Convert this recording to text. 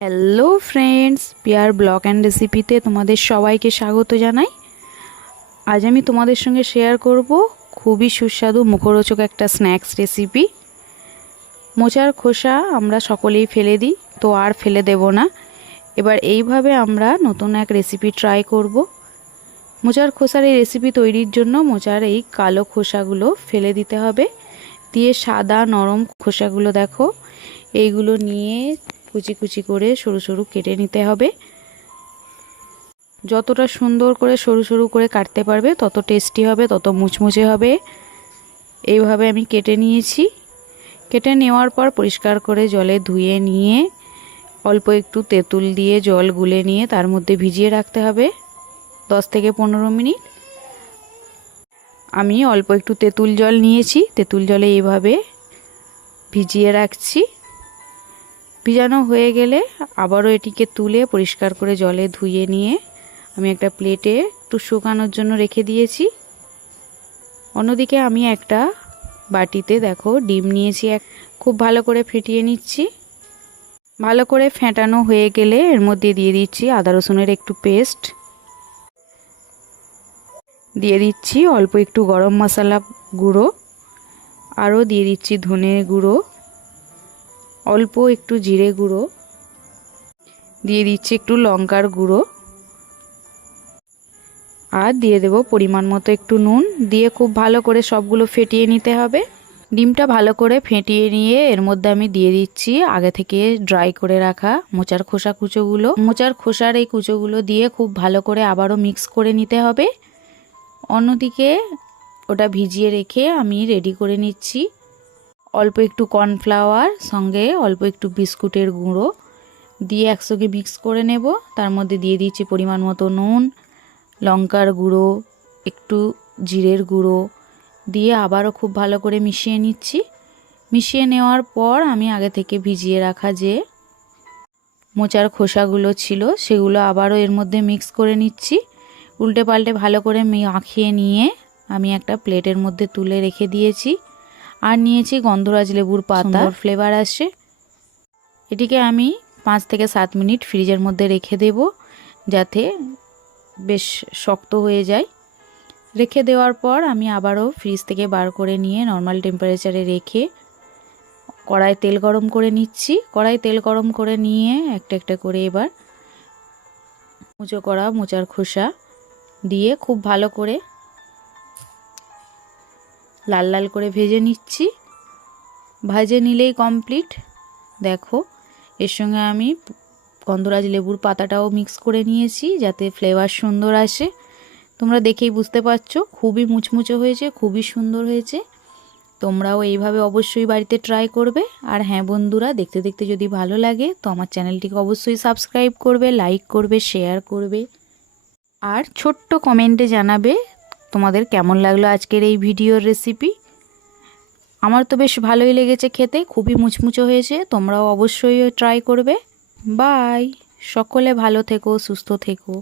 Hello friends, Piyar blog and রেসিপিতে তোমাদের সবাইকে স্বাগত জানাই। আজ আমি তোমাদের সঙ্গে শেয়ার করব খুবই সুস্বাদু মুখরোচক একটা স্ন্যাক্স রেসিপি। মোচার খোসা আমরা সকলেই ফেলে দিই, তো আর ফেলে দেব না। এবার এইভাবে আমরা নতুন এক রেসিপি ট্রাই করব। মোচার খোসার এই রেসিপি তৈরির জন্য মোচার এই কালো খোসাগুলো ফেলে দিতে হবে, দিয়ে সাদা নরম খোসাগুলো দেখো এইগুলো নিয়ে কুচি কুচি করে সরু সরু কেটে নিতে হবে। যতটা সুন্দর করে সরু সরু করে কাটতে পারবে তত টেস্টি হবে, তত মুচমুচে হবে। এইভাবে আমি কেটে নিয়েছি। কেটে নেওয়ার পর পরিষ্কার করে জলে ধুয়ে নিয়ে অল্প একটু তেঁতুল দিয়ে জল গুলে নিয়ে তার মধ্যে ভিজিয়ে রাখতে হবে 10 থেকে 15 মিনিট। আমি অল্প একটু তেঁতুল জল নিয়েছি, তেঁতুল জলে এইভাবে ভিজিয়ে রাখছি। ভিজানো হয়ে গেলে আবারও এটিকে তুলে পরিষ্কার করে জলে ধুয়ে নিয়ে আমি একটা প্লেটে একটু শুকানোর জন্য রেখে দিয়েছি। অন্যদিকে আমি একটা বাটিতে দেখো ডিম নিয়েছি, খুব ভালো করে ফেটিয়ে নিচ্ছি। ভালো করে ফেটানো হয়ে গেলে এর মধ্যে দিয়ে দিচ্ছি আদা রসুনের একটু পেস্ট, দিয়ে দিচ্ছি অল্প একটু গরম মশলা গুঁড়ো, আরও দিয়ে দিচ্ছি ধনে গুঁড়ো, অল্প একটু জিরে গুঁড়ো, দিয়ে দিচ্ছি একটু লঙ্কার গুঁড়ো, আর দিয়ে দেব পরিমাণ মতো একটু নুন। দিয়ে খুব ভালো করে সবগুলো ফেটিয়ে নিতে হবে। ডিমটা ভালো করে ফেটিয়ে নিয়ে এর মধ্যে আমি দিয়ে দিচ্ছি আগে থেকে ড্রাই করে রাখা মোচার খোসা কুচোগুলো। মোচার খোসার এই কুচোগুলো দিয়ে খুব ভালো করে আবারও মিক্স করে নিতে হবে। অন্যদিকে ওটা ভিজিয়ে রেখে আমি রেডি করে নিচ্ছি অল্প একটু কর্নফ্লাওয়ার, সঙ্গে অল্প একটু বিস্কুটের গুঁড়ো দিয়ে একসঙ্গে মিক্স করে নেব। তার মধ্যে দিয়ে দিচ্ছি পরিমাণ মতো নুন, লঙ্কার গুঁড়ো, একটু জিরের গুঁড়ো দিয়ে আবারও খুব ভালো করে মিশিয়ে নিচ্ছি। মিশিয়ে নেওয়ার পর আমি আগে থেকে ভিজিয়ে রাখা যে মোচার খোসাগুলো ছিল সেগুলো আবারও এর মধ্যে মিক্স করে নিচ্ছি। উল্টে পাল্টে ভালো করে মাখিয়ে নিয়ে আমি একটা প্লেটের মধ্যে তুলে রেখে দিয়েছি। আর নিয়েছি গন্ধরাজ লেবুর পাতা, ফ্লেভার আসে। এটিকে আমি 5 থেকে 7 মিনিট ফ্রিজের মধ্যে রেখে দেব যাতে বেশ শক্ত হয়ে যায়। রেখে দেওয়ার পর আমি আবারও ফ্রিজ থেকে বার করে নিয়ে নর্মাল টেম্পারেচারে রেখে কড়াই তেল গরম করে নিচ্ছি। কড়াই তেল গরম করে নিয়ে একটা একটা করে এবার কুচো করা মোচার খোসা দিয়ে খুব ভালো করে লাল লাল করে ভেজে নিচ্ছি। ভাজে নিলেই কমপ্লিট। দেখো এর সঙ্গে আমি গন্ধরাজ লেবুর পাতাটাও মিক্স করে নিয়েছি যাতে ফ্লেভার সুন্দর আসে। তোমরা দেখেই বুঝতে পারছো খুবই মুচমুচে হয়েছে, খুবই সুন্দর হয়েছে। তোমরাও এইভাবে অবশ্যই বাড়িতে ট্রাই করবে। আর হ্যাঁ বন্ধুরা, দেখতে দেখতে যদি ভালো লাগে তো আমার চ্যানেলটিকে অবশ্যই সাবস্ক্রাইব করবে, লাইক করবে, শেয়ার করবে, আর ছোট্ট কমেন্টে জানাবে তোমাদের কেমন লাগলো আজকের এই ভিডিওর রেসিপি। আমার তো বেশ ভালোই লেগেছে খেতে, খুবই মুচমুচে হয়েছে। তোমরাও অবশ্যই ট্রাই করবে। বাই। সকলে ভালো থেকো, সুস্থ থেকো।